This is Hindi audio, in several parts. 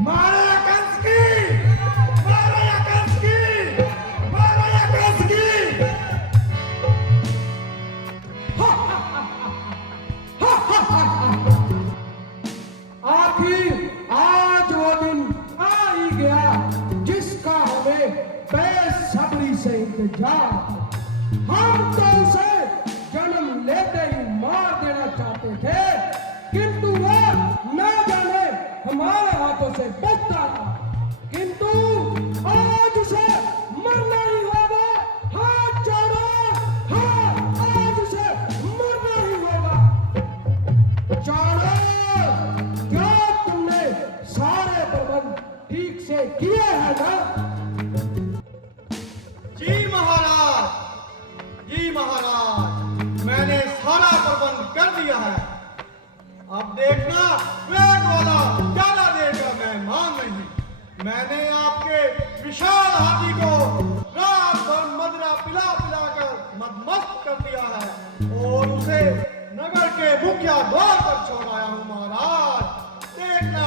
मारो या कंस की, मारो या कंस की, मारो या कंस की। आखिर आज वो दिन आ ही गया जिसका हमें बेसब्री से इंतजार था। हम तो उसे जन्म लेते ही मार देना चाहते थे, किंतु वह न जाने हमारे हाथों से बचता था। किंतु आज उसे मरना ही होगा। हाथ जोड़ो, हाँ, आज उसे मरना ही होगा। चाणक्य, क्या तुमने सारे प्रबंध ठीक से किए हैं ना? जी महाराज, जी महाराज, मैंने सारा प्रबंध कर दिया है। अब देखना वेग वाला ज्यादा देगा, मैं मान नहीं। मैंने आपके विशाल हाथी को रात भर मदरा पिला पिला कर मदमस्त कर दिया है और उसे नगर के मुख्य द्वार पर छोड़ाया हूँ महाराज। देखना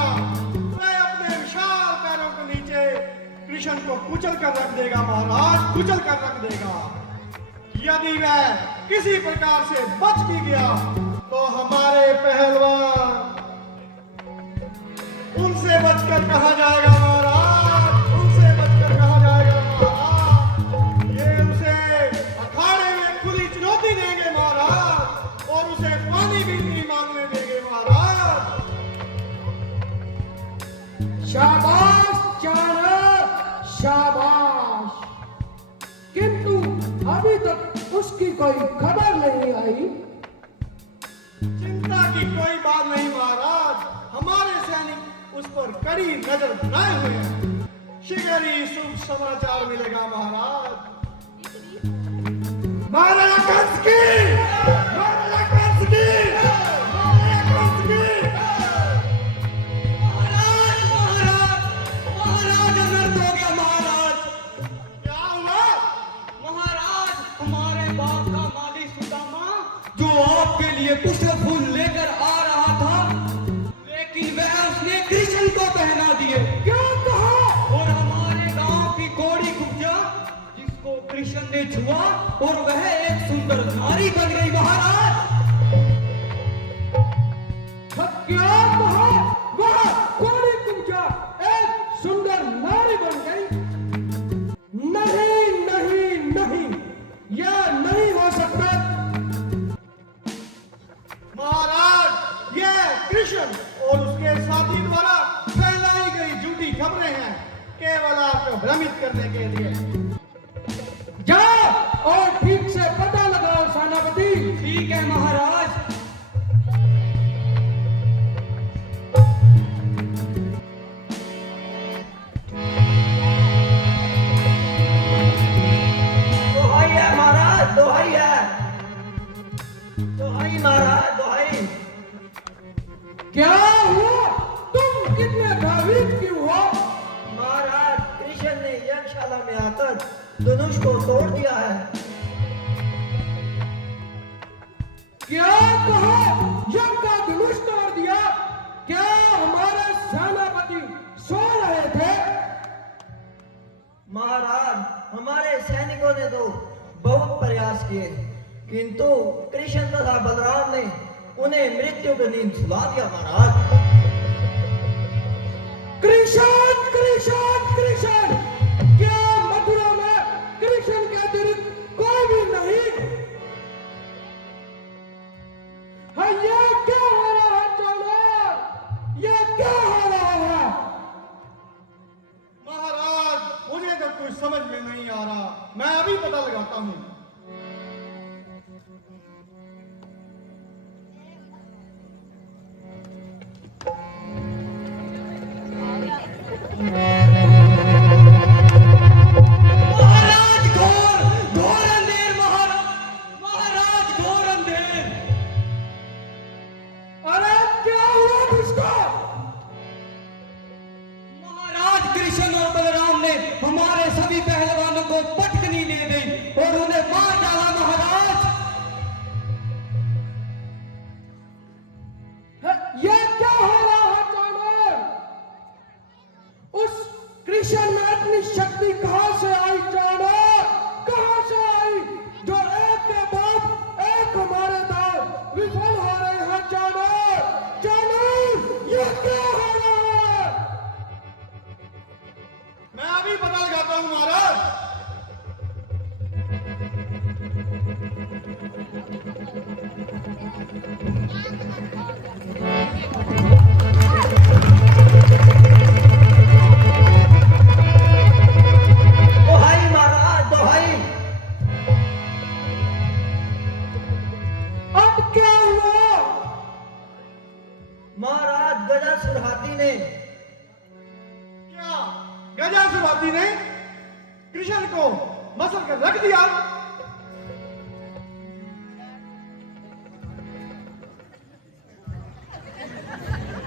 मैं अपने विशाल पैरों के नीचे कृष्ण को कुचल कर रख देगा महाराज, कुचल कर रख देगा। यदि वह किसी प्रकार से बच भी गया तो हमारे पहलवान उनसे बचकर कहा जाएगा महाराज, उनसे बचकर कहा जाएगा महाराज। ये उसे अखाड़े में खुली चुनौती देंगे महाराज और उसे पानी भी नहीं मांगने देंगे महाराज। शाबाश चाणक्य, शाबाश। किंतु अभी तक उसकी कोई खबर नहीं आई। चिंता की कोई बात नहीं महाराज, हमारे सैनिक उस पर कड़ी नजर बनाए हुए हैं। शीघ्र ही शुभ समाचार मिलेगा महाराज। मारो या कंस की, मारो या कंस की, मारो या कंस की। महाराज महाराज महाराज, अनर्थ हो गया महाराज। क्या हुआ महाराज, हमारे बाप का माली सुदामा जो आपके लिए पुष्प फूल लेकर आ रहा था, लेकिन वह उसने कृष्ण को पहना दिए। क्या कहा? और हमारे गांव की कोड़ी कुब्जा जिसको कृष्ण ने छुआ और वह एक सुंदर नारी बन गई महाराज। क्या कहा? वह कोड़ी कुब्जा एक सुंदर नारी बन गई? नहीं नहीं नहीं, यह नहीं हो सकता। महाराज, यह कृष्ण और उसके साथी द्वारा फैलाई गई झूठी खबरें हैं, केवल आपको भ्रमित करने के लिए। जाओ और ठीक से पता लगाओ सेनापति। ठीक है महाराज। दोहाई है महाराज, दोहाई है, दोहाई महाराज, दोहाई। क्या हुआ? तुम कितने भयभीत क्यों हो? महाराज, कृष्ण ने यज्ञशाला में आकर धनुष को तोड़ दिया है। क्या कहा? यज्ञ का धनुष तोड़ दिया? क्या हमारे सेनापति सो रहे थे? महाराज, हमारे सैनिकों ने तो बहुत प्रयास किए, किंतु कृष्ण तथा बलराम ने उन्हें मृत्यु की नींद सुला दिया महाराज। कृष्ण कृष्ण कृष्ण, क्या मथुरा में कृष्ण के अतिरिक्त कोई भी नहीं? हाँ, ये क्या हो रहा है चाणक्य? ये क्या हो रहा है? महाराज, मुझे तो कुछ समझ में नहीं आ रहा, मैं अभी पता लगाता हूँ। महाराज, घोर घोर अंधेर महाराज, महाराज घोर अंधेर। अरे क्या हुआ उसको? महाराज, कृष्ण और बलराम ने हमारे सभी पहलवानों को पटकनी दे दी और उन्हें मार डाला महाराज। ये क्या हो रहा है चाणक्य? कृष्ण में इतनी शक्ति कहां से आई चाणक्य? कहां से आई जो एक के बाद एक हमारे दांव विफल हो रहे हैं चाणक्य? चाणक्य ये क्या हो रहा है? मैं अभी पता लगाता हूं महाराज। दोहाई महाराज दोहाई। अब क्या हुआ? महाराज गजासुर हाथी ने क्या गजासुर हाथी ने कृष्ण को मसल कर रख दिया?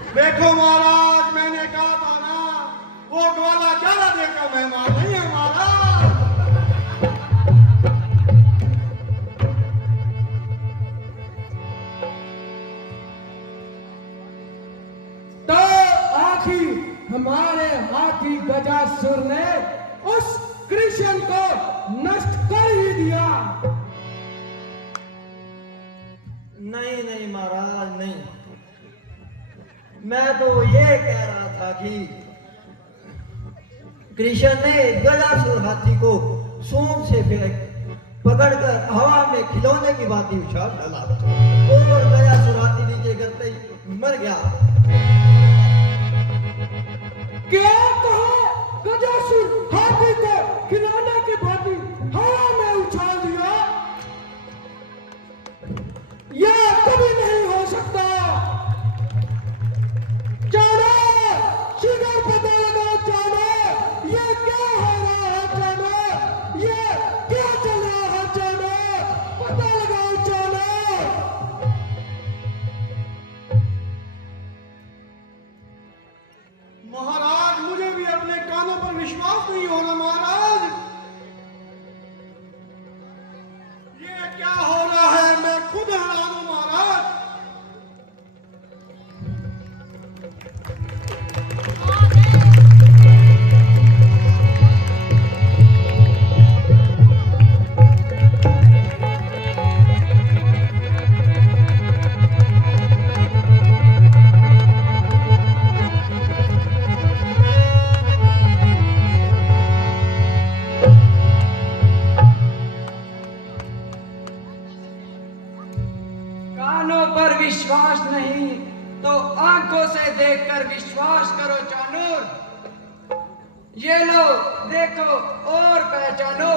देखो महाराज, मैंने कहा था ना, वो ग्वाला ज्यादा देर का मेहमान नहीं है महाराज। तो आखिर हमारे हाथी गजासुर ने उस कृष्ण को नष्ट कर ही दिया। नहीं नहीं महाराज नहीं। मैं तो ये कह रहा था कि कृष्ण ने गजासुर हाथी को सूंड से फेंक पकड़कर हवा में खिलौने की भांति उछाल डाला और गजासुर हाथी नीचे गिरते ही मर गया। क्या कहा? गजासुर हाथी को खिलौने की भांति हवा में उछाल दिया? यह कभी नहीं हो सकता। चाणक्य शीघ्र पता लगाओ चाणक्य, ये क्या हो रहा है चाणक्य? ये क्या चल रहा है चाणक्य? पता लगाओ चाणक्य। महाराज मुझे भी अपने कानों पर विश्वास नहीं हो रहा महाराज। ये क्या हो रहा है? मैं खुद हैरान हूं महाराज। कानों पर विश्वास नहीं तो आंखों से देखकर विश्वास करो चाणूर। ये लो देखो और पहचानो,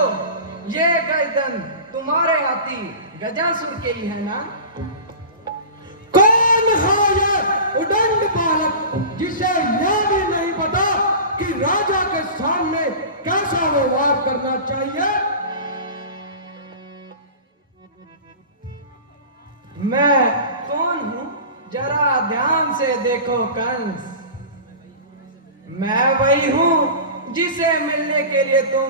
ये गर्दन तुम्हारे हाथी गजासुर के ही है ना? कौन है ये उदंड बालक जिसे यह भी नहीं पता कि राजा के सामने कैसा व्यवहार करना चाहिए? मैं कौन हूं जरा ध्यान से देखो कंस। मैं वही हूं जिसे मिलने के लिए तुम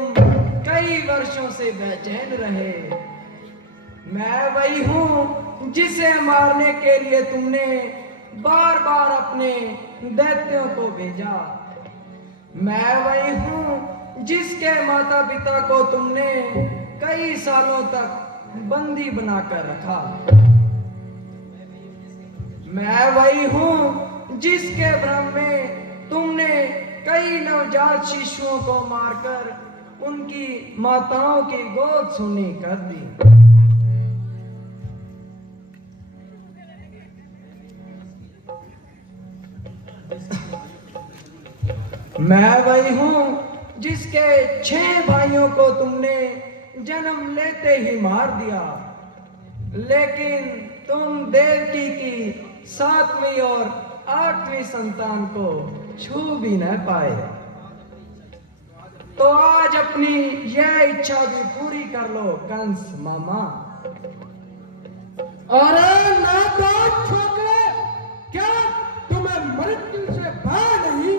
कई वर्षों से बेचैन रहे। मैं वही हूं जिसे मारने के लिए तुमने बार बार अपने दैत्यों को भेजा। मैं वही हूं जिसके माता पिता को तुमने कई सालों तक बंदी बनाकर रखा। मैं वही हूं जिसके भ्रम में तुमने कई नवजात शिशुओं को मारकर उनकी माताओं की गोद सुनी कर दी। मैं वही हूं जिसके 6 भाइयों को तुमने जन्म लेते ही मार दिया, लेकिन तुम देवकी की 7वीं और 8वीं संतान को छू भी न पाए। तो आज अपनी यह इच्छा भी पूरी कर लो कंस मामा। अरे नादान छोकरे, क्या तुम्हें मृत्यु से भय नहीं?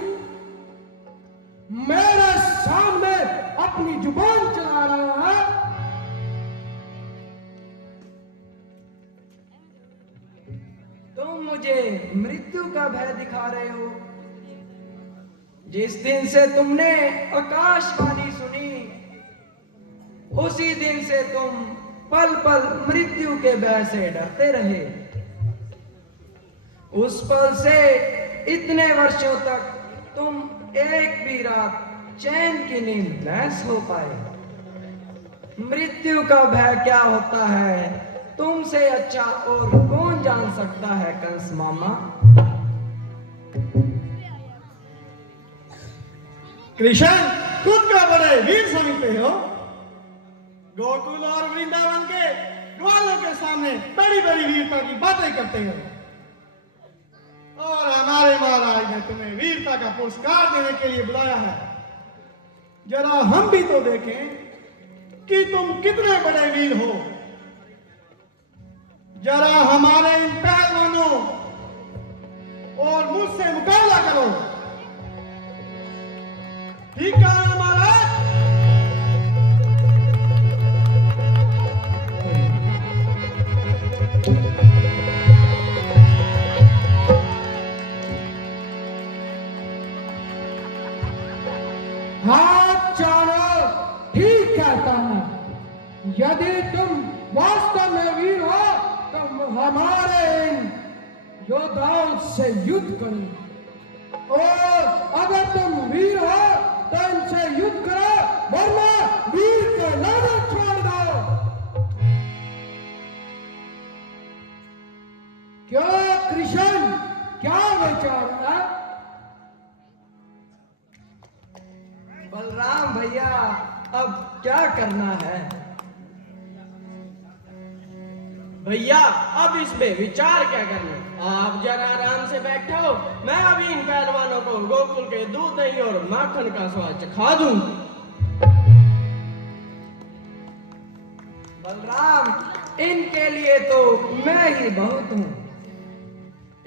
मेरे सामने अपनी जुबान चला रहा है। तुम मुझे मृत्यु का भय दिखा रहे हो? जिस दिन से तुमने आकाशवाणी सुनी, उसी दिन से तुम पल पल मृत्यु के भय से डरते रहे। उस पल से इतने वर्षों तक तुम एक भी रात चैन की नींद न सो पाए। मृत्यु का भय क्या होता है तुमसे अच्छा और कौन जान सकता है कंस मामा। कृष्ण खुद का बड़े वीर समझते हो। गोकुल और वृंदावन के ग्वालों के सामने बड़ी बड़ी वीरता की बातें करते हो, और हमारे महाराज ने तुम्हें वीरता का पुरस्कार देने के लिए बुलाया है। जरा हम भी तो देखें कि तुम कितने बड़े वीर हो। जरा हमारे इन पहलवानों और मुझसे मुकाबला करो। ठीक है महाराज। हाथ चारो ठीक कहता है। यदि तुम वास्तव में वीर हो तो हमारे इन योद्धाओं से युद्ध करो, और अगर तुम वीर हो तो इनसे युद्ध करो, वरना वीर के नारे छोड़ दो। क्यों कृष्ण, क्या विचार है? बलराम भैया, अब क्या करना है? भैया अब इसमें विचार क्या करना, आप जरा आराम से बैठो। मैं अभी इन पहलवानों को गोकुल के दूध दही और माखन का स्वाद चखा दूं। बलराम, इनके लिए तो मैं ही बहुत हूं,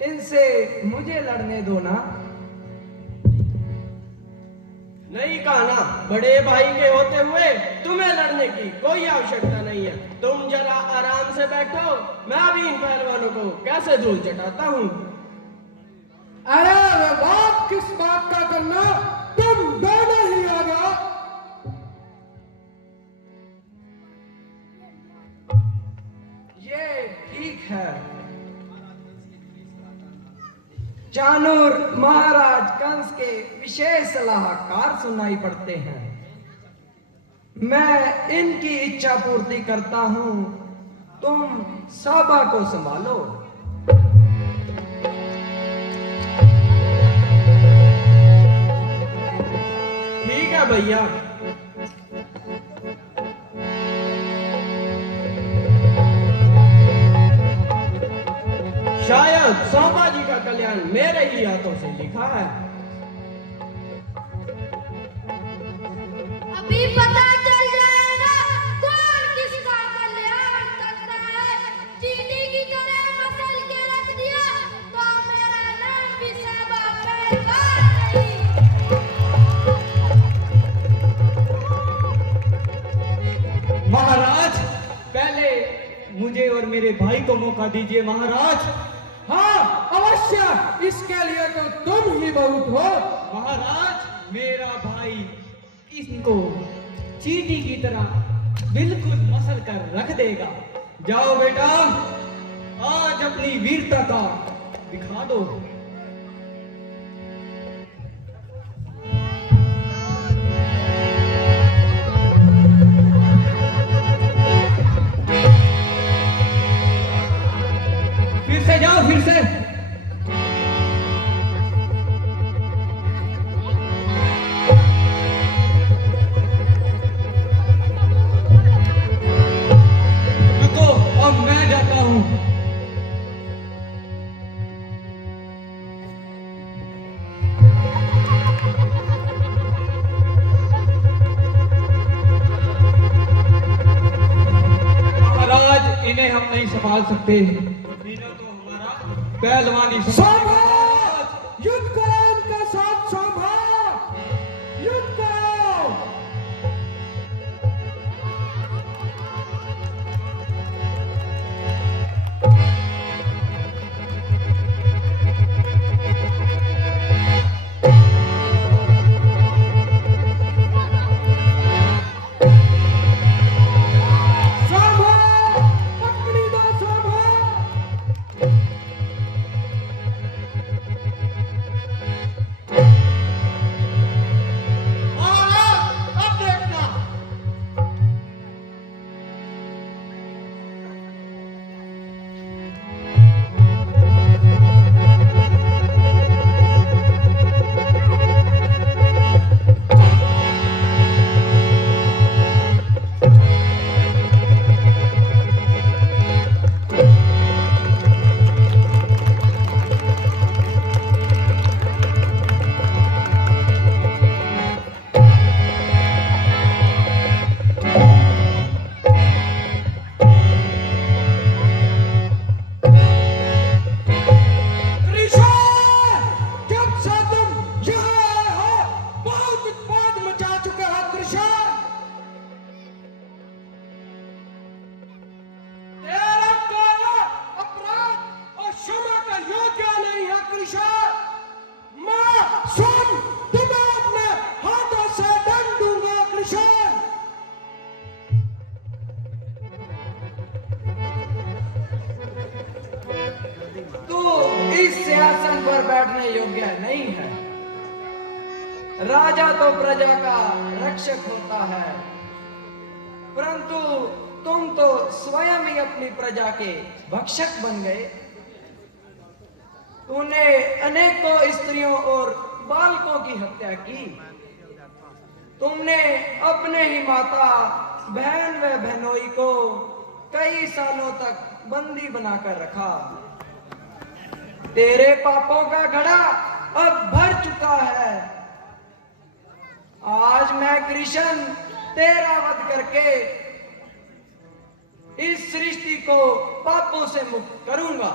इनसे मुझे लड़ने दो ना। नहीं कहा ना, बड़े भाई के होते हुए तुम्हें लड़ने की कोई आवश्यकता नहीं है। तुम जरा आराम से बैठो, मैं अभी इन पहलवानों को कैसे धूल चटाता हूँ। अरे वे बात किस बात का करना, तुम दोनों ही आ गया। ये ठीक है। चाणूर महाराज कंस के विशेष सलाहकार सुनाई पड़ते हैं। मैं इनकी इच्छा पूर्ति करता हूं, तुम सभा को संभालो। ठीक है भैया। शायद सांबा जी का कल्याण मेरे ही हाथों से लिखा है। अभी पता चल जाएगा कौन किसका कल्याण करता है। चींटी की तरह मसल के रख दिया तो मेरा नाम भी सबा पहलवान नहीं। महाराज, पहले मुझे और मेरे भाई को मौका दीजिए महाराज। हाँ अवश्य, इसके लिए तो तुम ही बहुत हो। महाराज, मेरा भाई इसको चींटी की तरह बिल्कुल मसल कर रख देगा। जाओ बेटा, आज अपनी वीरता का दिखा दो। फिर से जाओ, फिर से। रुको, अब मैं जाता हूं। महाराज, इन्हें हम नहीं संभाल सकते। इन्हें तो हमारा पहलवानी सभा, युद्ध करो इनके साथ। सभा, युद्ध करो। राजा तो प्रजा का रक्षक होता है, परंतु तुम तो स्वयं ही अपनी प्रजा के भक्षक बन गए। तूने अनेकों स्त्रियों और बालकों की हत्या की। तुमने अपने ही माता, बहन व बहनोई को कई सालों तक बंदी बनाकर रखा। तेरे पापों का घड़ा अब भर चुका है। आज मैं कृष्ण तेरा वध करके इस सृष्टि को पापों से मुक्त करूंगा।